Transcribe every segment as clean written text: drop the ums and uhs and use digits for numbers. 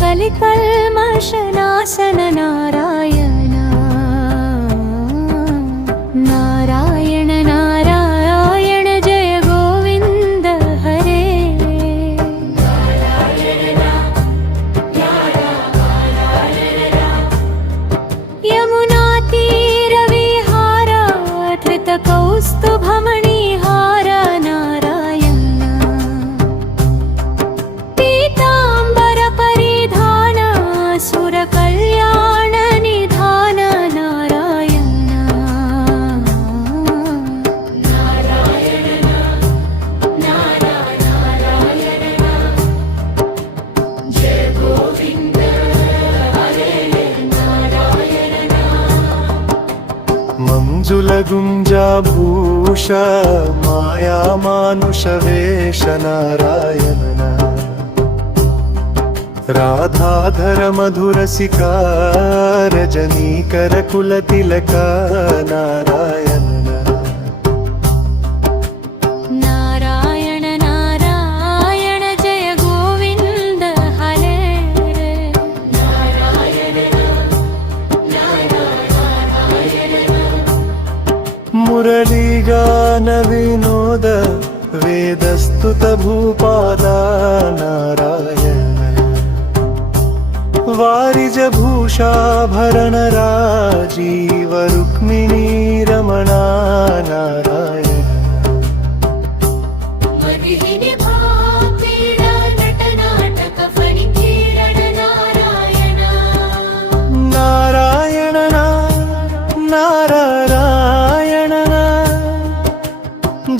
कलिकल्मषनाशन नारायण नारायण नारायण जय गोविन्द हरे यमुनातीरविहार धृतकौस्तुभमणिहार नारायण पीताम्बरपरिधान सुरकल्याणनिधान नारायण जय गोविन्द मंजुलगुञ्जाभूष मायामानुषवेश नारायण राधाधर मधुरसिका रजनीकरकुलतिलका नारायण नारायण नारायण जय गोविन्द हरे मुरलीगान विनोद वेदस्तुत भूपादा नारायण वारिजभूषाभरण राजीव रुक्मिणी रमणा नारायण नारायण नारायण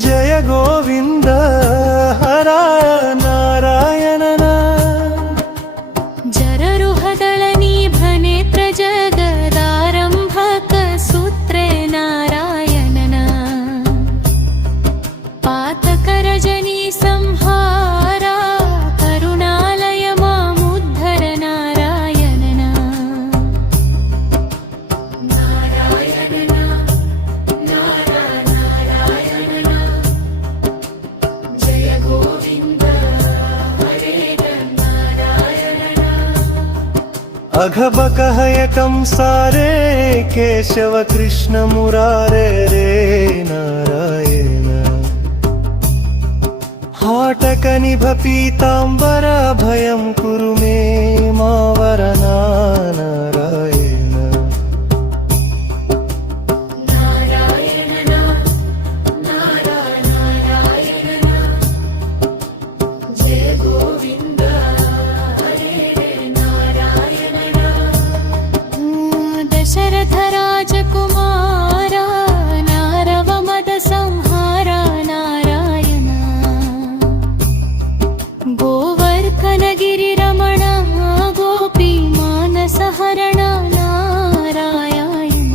जय गोविन्द हरा नारायण जररुहदलनिभनेत्र जगदारम्भक सूत्रे नारायण पातकरजनी संहारा करुणालय मामुद्धर नारायण जय गोविन्द अघबकहयकं सारे केशव कृष्ण मुरारे रे नारायण हाटकनिभ पीताम्बर भयं कुरु मे मावरना नारायण जय गोविन्द दशरथ राजकुमारा नारवमद संहारा नारायण गोवर्धनगिरि रमण गोपी मानसहरण नारायण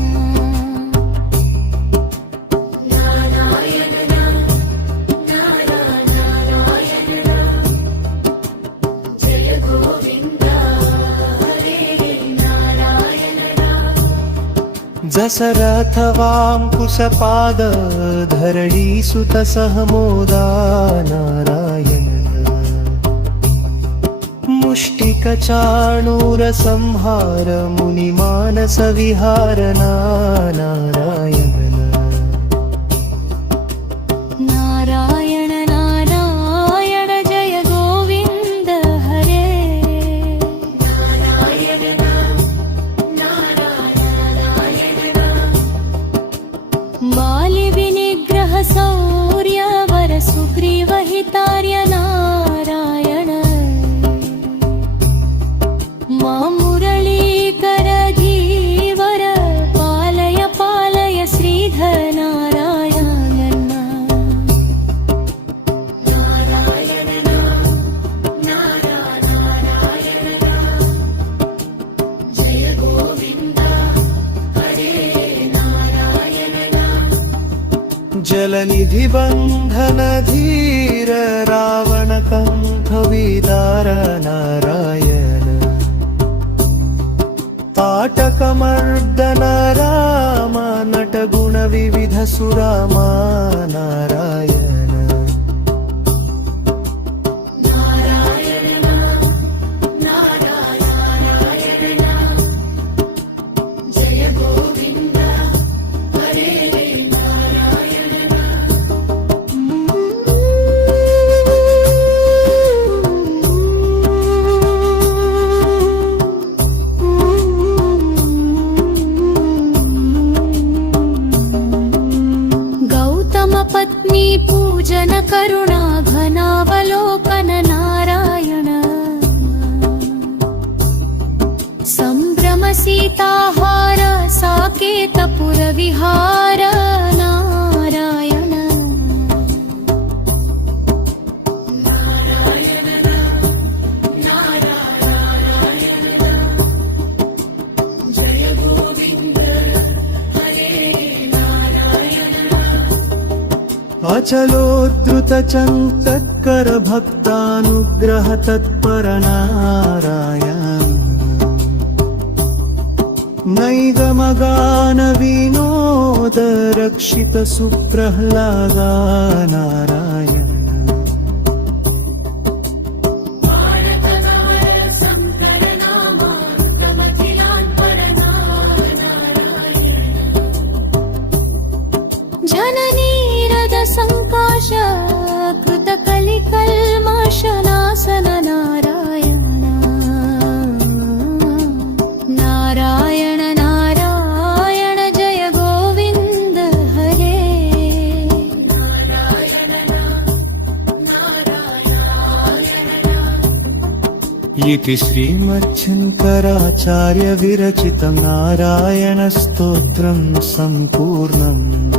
जय गोविन्द दशरथवाङ्कुशपाद धरणी सुत सहमोदा नारायण मुष्टिकचाणूर संहार मुनिमानस विहारना नारायण नारायण नारायण जय गोविन्द हरे बालिविनिग्रह सौर्यवर सुग्रीवहितार्य नारायण मुरलीकर धीवर पालय पालय श्रीधर नारायण जय गोविन्द जलनिधि बंधन धीर रावण कंठ विदार नारायण ताटकमर्दन राम नटगुण विविध सुरामा नारायण नारायण नारायण पत्नी पूजन करुणा घनावलोकन नारायण सम्भ्रम सीताहार साकेत पुरविहार नारायण अचलोद्धृत चङ्कत्कर भक्तानुग्रह तत्पर नारायण नैगमगान विनोद रक्षित सुप्रह्लादा नारायण जननीरद सङ्काश कृत कलिकल्मषनाशन नारायण नारायण नारायण जय गोविन्द हरे इति श्रीमच्छङ्कराचार्य विरचितं नारायण स्तोत्रं सम्पूर्णम्